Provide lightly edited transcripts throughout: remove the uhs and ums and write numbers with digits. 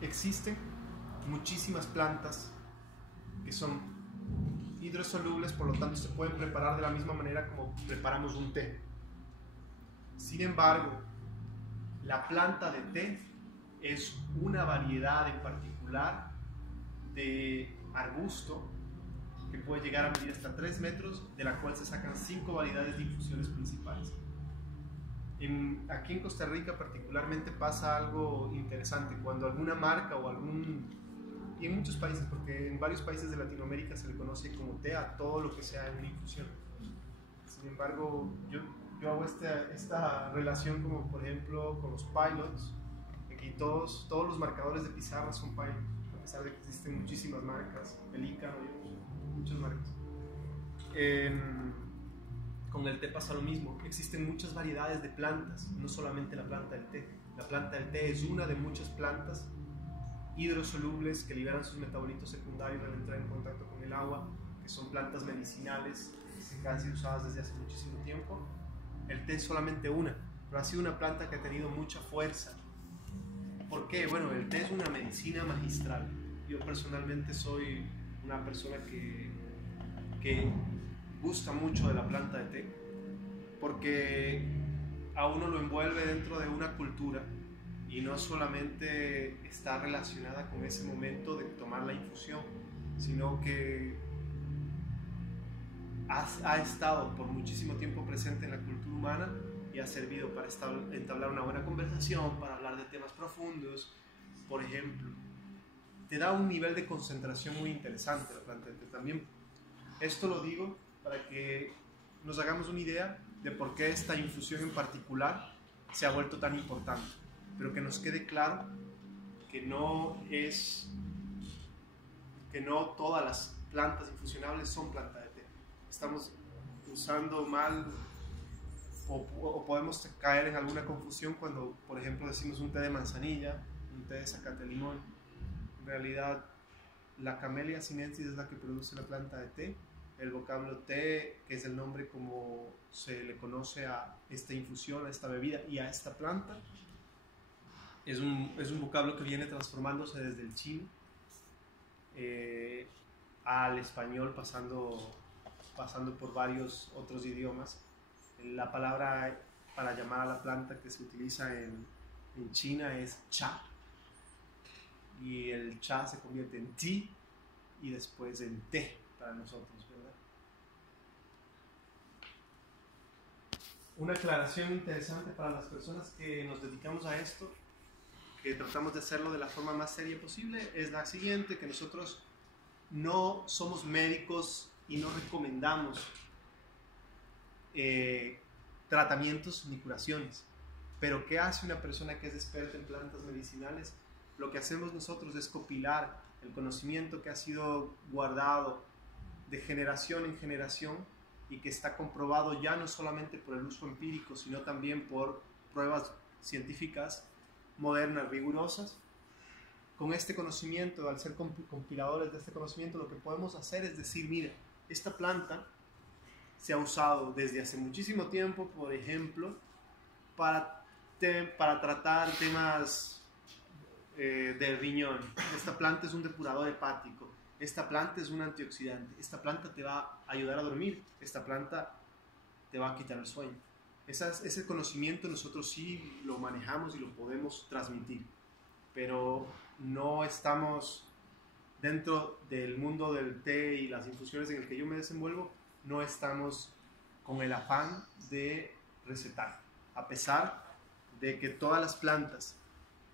Existen muchísimas plantas que son hidrosolubles, por lo tanto se pueden preparar de la misma manera como preparamos un té. Sin embargo, la planta de té es una variedad en particular de arbusto que puede llegar a medir hasta 3 metros, de la cual se sacan 5 variedades de infusiones principales. Aquí en Costa Rica particularmente pasa algo interesante cuando alguna marca o y en muchos países, porque en varios países de Latinoamérica se le conoce como té a todo lo que sea una infusión. Sin embargo, yo hago esta relación como por ejemplo con los pilots. Aquí todos los marcadores de pizarra son pilot, a pesar de que existen muchísimas marcas, Pelícano y muchas marcas. Con el té pasa lo mismo, existen muchas variedades de plantas, no solamente la planta del té. La planta del té es una de muchas plantas hidrosolubles que liberan sus metabolitos secundarios al entrar en contacto con el agua, que son plantas medicinales que han sido usadas desde hace muchísimo tiempo. El té es solamente una, pero ha sido una planta que ha tenido mucha fuerza. ¿Por qué? Bueno, el té es una medicina magistral. Yo personalmente soy una persona que gusta mucho de la planta de té, porque a uno lo envuelve dentro de una cultura y no solamente está relacionada con ese momento de tomar la infusión, sino que ha estado por muchísimo tiempo presente en la cultura humana y ha servido para entablar una buena conversación, para hablar de temas profundos. Por ejemplo, te da un nivel de concentración muy interesante la planta de té también. Esto lo digo para que nos hagamos una idea de por qué esta infusión en particular se ha vuelto tan importante, pero que nos quede claro que no todas las plantas infusionables son planta de té. Estamos usando mal o podemos caer en alguna confusión cuando, por ejemplo, decimos un té de manzanilla, un té de zacate de limón. En realidad, la Camellia sinensis es la que produce la planta de té. El vocablo té, que es el nombre como se le conoce a esta infusión, a esta bebida y a esta planta, es un vocablo que viene transformándose desde el chino al español, pasando por varios otros idiomas. La palabra para llamar a la planta que se utiliza en China es cha, y el cha se convierte en ti y después en té para nosotros, ¿verdad? Una aclaración interesante para las personas que nos dedicamos a esto, que tratamos de hacerlo de la forma más seria posible, es la siguiente: que nosotros no somos médicos y no recomendamos tratamientos ni curaciones. Pero ¿qué hace una persona que es experta en plantas medicinales? Lo que hacemos nosotros es copilar el conocimiento que ha sido guardado de generación en generación y que está comprobado ya no solamente por el uso empírico, sino también por pruebas científicas modernas, rigurosas. Con este conocimiento, al ser compiladores de este conocimiento, lo que podemos hacer es decir, mira, esta planta se ha usado desde hace muchísimo tiempo, por ejemplo, para tratar temas del riñón. Esta planta es un depurador hepático. Esta planta es un antioxidante. Esta planta te va a ayudar a dormir. Esta planta te va a quitar el sueño. Ese conocimiento nosotros sí lo manejamos y lo podemos transmitir, pero no estamos dentro del mundo del té y las infusiones en el que yo me desenvuelvo. No estamos con el afán de recetar, a pesar de que todas las plantas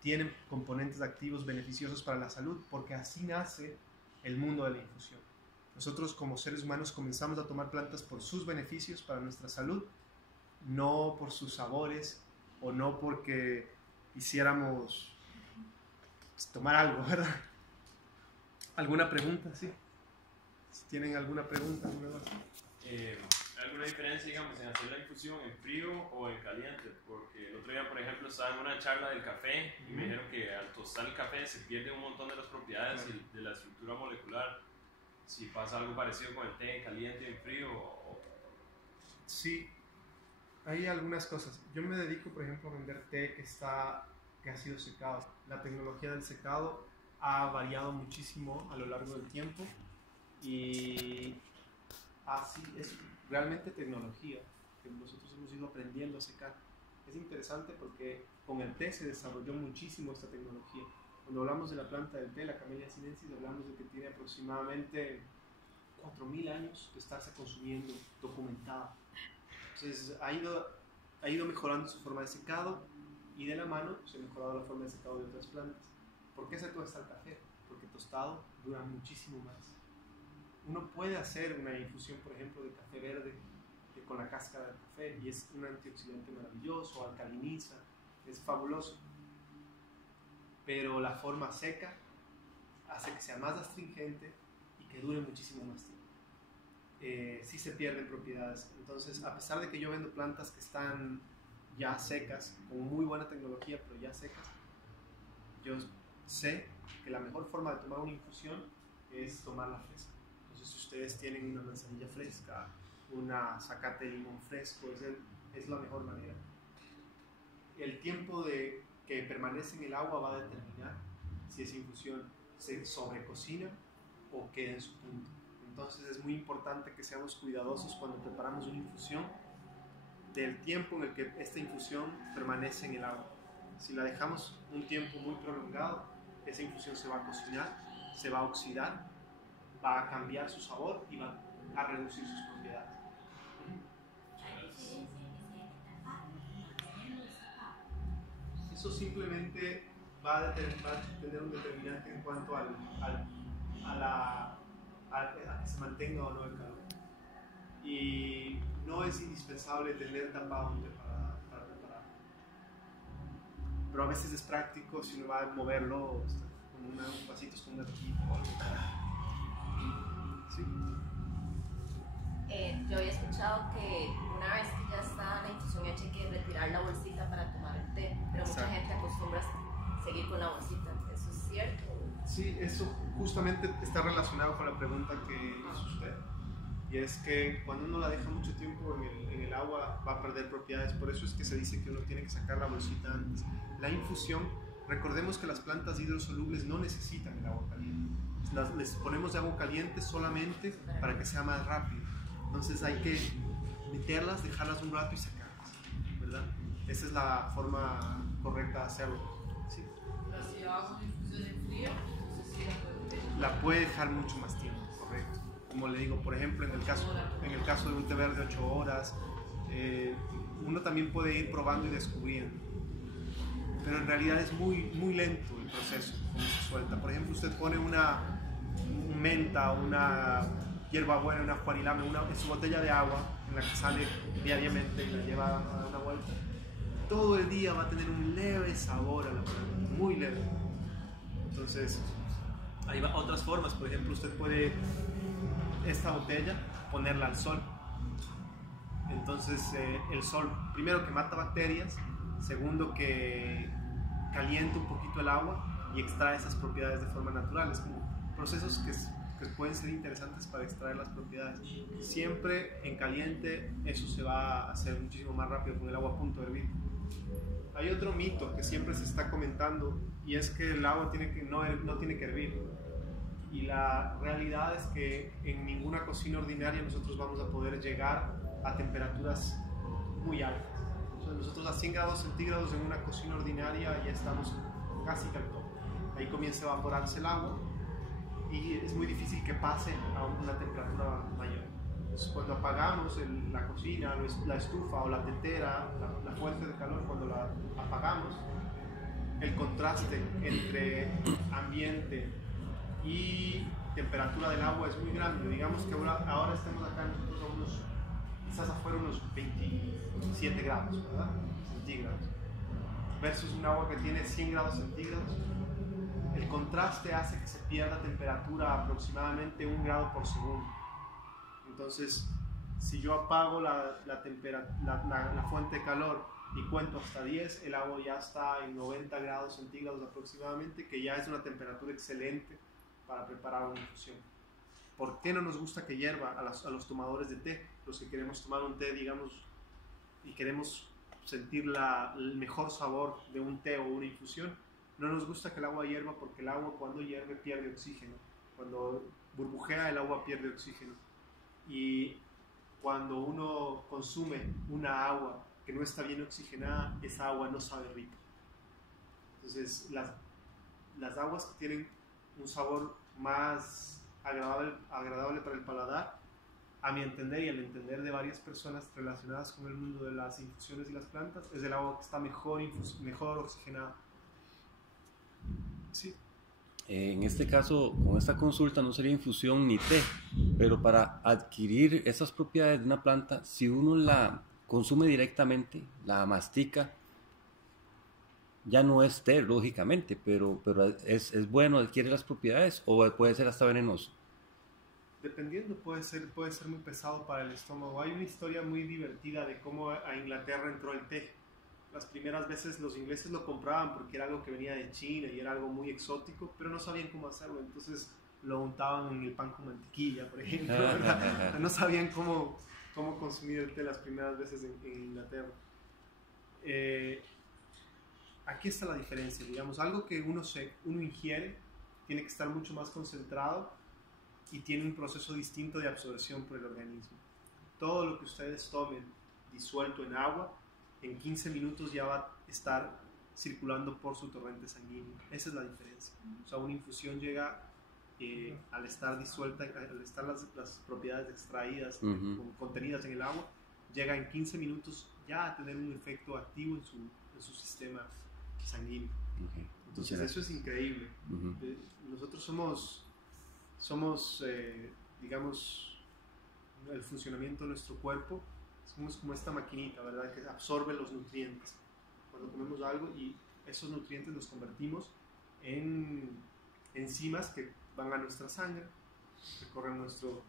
tienen componentes activos beneficiosos para la salud, porque así nace el mundo de la infusión. Nosotros como seres humanos comenzamos a tomar plantas por sus beneficios para nuestra salud, no por sus sabores o no porque quisiéramos tomar algo, ¿verdad? ¿Alguna pregunta? Sí. Si tienen alguna pregunta, ¿Alguna diferencia, digamos, en hacer la infusión en frío o en caliente? Porque el otro día, por ejemplo, estaba en una charla del café y me dijeron que al tostar el café se pierde un montón de las propiedades y de la estructura molecular. Si pasa algo parecido con el té en caliente y en frío. Sí, hay algunas cosas. Yo me dedico, por ejemplo, a vender té que ha sido secado. la tecnología del secado ha variado muchísimo a lo largo del tiempo y así es realmente tecnología que nosotros hemos ido aprendiendo a secar. Es interesante porque con el té se desarrolló muchísimo esta tecnología. Cuando hablamos de la planta del té, la Camellia sinensis, hablamos de que tiene aproximadamente 4.000 años de estarse consumiendo, documentada. Entonces ha ido mejorando su forma de secado y de la mano se ha mejorado la forma de secado de otras plantas. ¿Por qué se tuesta el café? Porque tostado dura muchísimo más. Uno puede hacer una infusión, por ejemplo, de café verde con la cáscara del café y es un antioxidante maravilloso, alcaliniza, es fabuloso. Pero la forma seca hace que sea más astringente y que dure muchísimo más tiempo. Sí se pierden propiedades. Entonces, a pesar de que yo vendo plantas que están ya secas, con muy buena tecnología, pero ya secas, yo sé que la mejor forma de tomar una infusión es tomarla fresca. Entonces, si ustedes tienen una manzanilla fresca, una zacate de limón fresco, es la mejor manera. El tiempo que permanece en el agua va a determinar si esa infusión se sobrecocina o queda en su punto. Entonces es muy importante que seamos cuidadosos cuando preparamos una infusión del tiempo en el que esta infusión permanece en el agua. Si la dejamos un tiempo muy prolongado, esa infusión se va a cocinar, se va a oxidar, va a cambiar su sabor y va a reducir sus propiedades. Eso simplemente va a tener un determinante en cuanto a que se mantenga o no el calor. Y no es indispensable tener tapado un té para preparar. Pero a veces es práctico si uno va a moverlo con unos vasitos con un equipo o algo. ¿Sí? Yo había escuchado que una vez que ya está la infusión hecha hay que retirar la bolsita para tomar el té, pero mucha gente acostumbra a seguir con la bolsita. ¿Eso es cierto? Sí, eso justamente está relacionado con la pregunta que hizo usted. Y es que cuando uno la deja mucho tiempo en el agua va a perder propiedades. Por eso es que se dice que uno tiene que sacar la bolsita antes. La infusión, recordemos que las plantas hidrosolubles no necesitan el agua caliente. Les ponemos de agua caliente solamente para que sea más rápido. Entonces hay que meterlas, dejarlas un rato y sacarlas, ¿verdad? Esa es la forma correcta de hacerlo. ¿Sí? Pero si hago una infusión en frío, entonces sí la puede dejar mucho más tiempo, correcto. Como le digo, por ejemplo, en el caso de un té verde 8 horas, uno también puede ir probando y descubriendo. Pero en realidad es muy, muy lento el proceso, como se suelta. Por ejemplo, usted pone una menta, una hierbabuena, una juanilame, en su botella de agua, en la que sale diariamente y la lleva a dar una vuelta. Todo el día va a tener un leve sabor a la planta, muy leve. Entonces, hay otras formas. Por ejemplo, usted puede esta botella ponerla al sol. Entonces, el sol, primero que mata bacterias, segundo que calienta un poquito el agua y extrae esas propiedades de forma natural. Es como procesos que pueden ser interesantes para extraer las propiedades. Siempre en caliente eso se va a hacer muchísimo más rápido con el agua a punto de hervir. Hay otro mito que siempre se está comentando y es que el agua no tiene que hervir. Y la realidad es que en ninguna cocina ordinaria nosotros vamos a poder llegar a temperaturas muy altas. O sea, nosotros a 100 grados centígrados en una cocina ordinaria ya estamos casi al tope. Ahí comienza a evaporarse el agua y es muy difícil que pase a una temperatura mayor. Entonces, cuando apagamos la cocina, la estufa o la tetera, la fuente de calor, cuando la apagamos, el contraste entre ambiente y temperatura del agua es muy grande. Digamos que ahora estamos acá nosotros quizás afuera unos 27 grados, ¿verdad? Centígrados. Versus un agua que tiene 100 grados centígrados. El contraste hace que se pierda temperatura aproximadamente 1 grado por segundo. Entonces, si yo apago la fuente de calor y cuento hasta 10, el agua ya está en 90 grados centígrados aproximadamente, que ya es una temperatura excelente para preparar una infusión. ¿Por qué no nos gusta que hierva a los tomadores de té? Los que queremos tomar un té, digamos, y queremos sentir el mejor sabor de un té o una infusión, no nos gusta que el agua hierva porque el agua cuando hierve pierde oxígeno. Cuando burbujea el agua pierde oxígeno. Y cuando uno consume una agua que no está bien oxigenada, esa agua no sabe rica. Entonces las aguas que tienen un sabor más agradable para el paladar, a mi entender y al entender de varias personas relacionadas con el mundo de las infusiones y las plantas, es el agua que está mejor oxigenada. Sí. En este caso, con esta consulta no sería infusión ni té, pero para adquirir esas propiedades de una planta, si uno la consume directamente, la mastica, ya no es té, lógicamente, pero es bueno, adquiere las propiedades o puede ser hasta venenoso. Dependiendo, puede ser muy pesado para el estómago. Hay una historia muy divertida de cómo a Inglaterra entró el té. Las primeras veces los ingleses lo compraban porque era algo que venía de China y era algo muy exótico, pero no sabían cómo hacerlo, entonces lo untaban en el pan con mantequilla, por ejemplo. No sabían cómo consumir el té las primeras veces en Inglaterra. Aquí está la diferencia, digamos, algo que uno ingiere tiene que estar mucho más concentrado y tiene un proceso distinto de absorción por el organismo. Todo lo que ustedes tomen disuelto en agua, en 15 minutos ya va a estar circulando por su torrente sanguíneo. Esa es la diferencia. O sea, una infusión llega al estar disuelta, al estar las propiedades extraídas, contenidas en el agua, llega en 15 minutos ya a tener un efecto activo en su sistema sanguíneo. Okay. Entonces eso es increíble. Nosotros somos digamos, el funcionamiento de nuestro cuerpo, somos como esta maquinita, ¿verdad? Que absorbe los nutrientes. Cuando comemos algo y esos nutrientes los convertimos en enzimas que van a nuestra sangre, recorren nuestro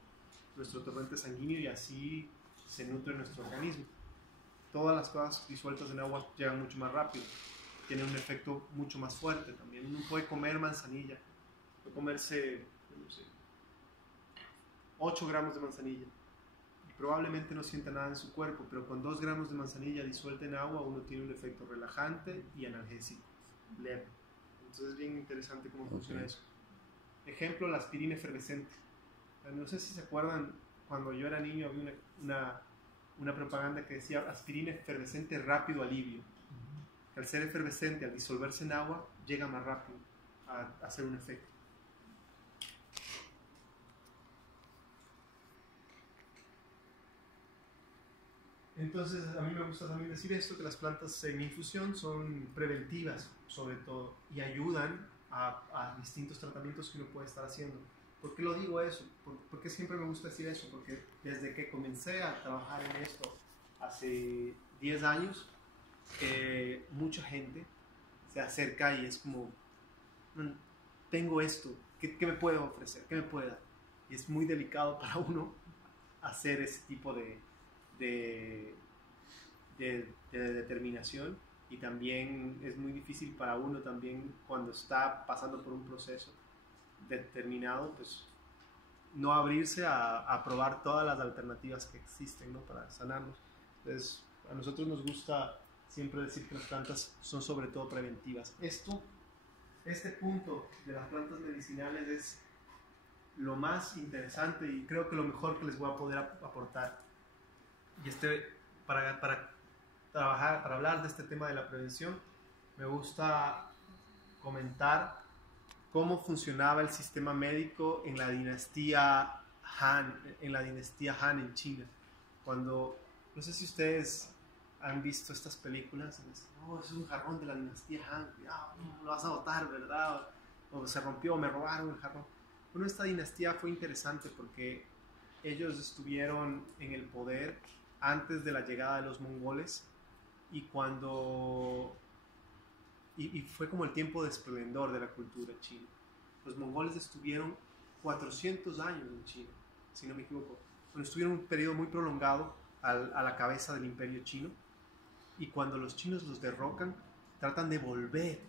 torrente sanguíneo y así se nutre nuestro organismo. Todas las cosas disueltas en agua llegan mucho más rápido, tienen un efecto mucho más fuerte también. Uno puede comer manzanilla, puede comerse, no sé, 8 gramos de manzanilla y probablemente no sienta nada en su cuerpo, pero con 2 gramos de manzanilla disuelta en agua uno tiene un efecto relajante y analgésico leve. Entonces es bien interesante cómo funciona eso. Ejemplo, la aspirina efervescente. No sé si se acuerdan, cuando yo era niño había una propaganda que decía aspirina efervescente rápido alivio. Que al ser efervescente, al disolverse en agua, llega más rápido a hacer un efecto. Entonces, a mí me gusta también decir esto, que las plantas en infusión son preventivas, sobre todo, y ayudan a distintos tratamientos que uno puede estar haciendo. ¿Por qué lo digo eso? ¿Por qué siempre me gusta decir eso? Porque desde que comencé a trabajar en esto hace 10 años, mucha gente se acerca y es como, tengo esto, ¿qué me puede ofrecer? ¿Qué me puede dar? Y es muy delicado para uno hacer ese tipo de determinación, y también es muy difícil para uno también cuando está pasando por un proceso determinado, pues no abrirse a probar todas las alternativas que existen, ¿no? Para sanarnos. Entonces a nosotros nos gusta siempre decir que las plantas son sobre todo preventivas. Este punto de las plantas medicinales es lo más interesante y creo que lo mejor que les voy a poder aportar. Y para hablar de este tema de la prevención, me gusta comentar cómo funcionaba el sistema médico en la dinastía Han en China. Cuando, no sé si ustedes han visto estas películas, es un jarrón de la dinastía Han, cuidado, no lo vas a botar, ¿verdad? O se rompió, me robaron el jarrón. Bueno, esta dinastía fue interesante porque ellos estuvieron en el poder antes de la llegada de los mongoles y fue como el tiempo de esplendor de la cultura china. Los mongoles estuvieron 400 años en China, si no me equivoco. Bueno, estuvieron un periodo muy prolongado a la cabeza del imperio chino, y cuando los chinos los derrocan, tratan de volver,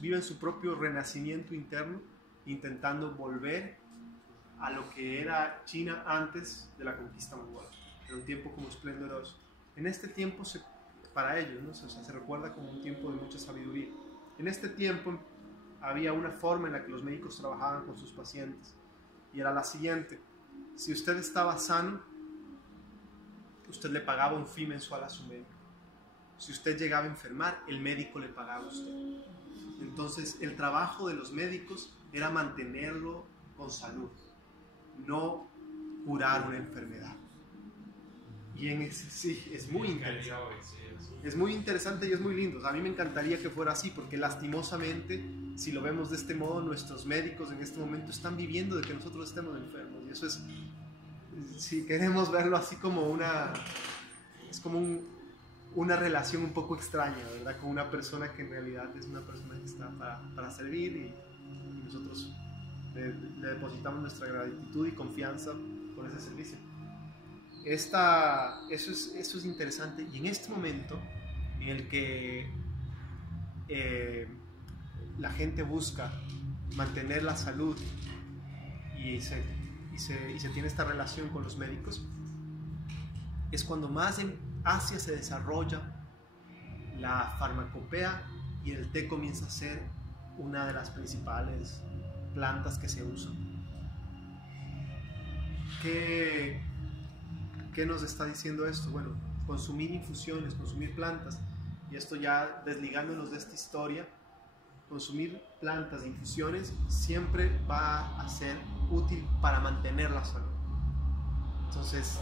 viven su propio renacimiento interno, intentando volver a lo que era China antes de la conquista mongola. Era un tiempo como esplendoroso. En este tiempo, para ellos, ¿no? O sea, se recuerda como un tiempo de mucha sabiduría. En este tiempo había una forma en la que los médicos trabajaban con sus pacientes y era la siguiente: si usted estaba sano, usted le pagaba un fee mensual a su médico. Si usted llegaba a enfermar, el médico le pagaba a usted. Entonces, el trabajo de los médicos era mantenerlo con salud, no curar una enfermedad. Y en ese sí, es muy interesante. Es muy interesante y es muy lindo. O sea, a mí me encantaría que fuera así, porque lastimosamente, si lo vemos de este modo, nuestros médicos en este momento están viviendo de que nosotros estemos enfermos. Y eso es, si queremos verlo así como es como una relación un poco extraña, ¿verdad? Con una persona que en realidad es una persona que está para servir y nosotros le depositamos nuestra gratitud y confianza por ese servicio. Eso es interesante. Y en este momento en el que la gente busca mantener la salud y se tiene esta relación con los médicos, es cuando más en Asia se desarrolla la farmacopea y el té comienza a ser una de las principales plantas que se usan. ¿Qué nos está diciendo esto? Bueno, consumir infusiones, consumir plantas, y esto ya desligándonos de esta historia, consumir plantas, infusiones, siempre va a ser útil para mantener la salud. Entonces,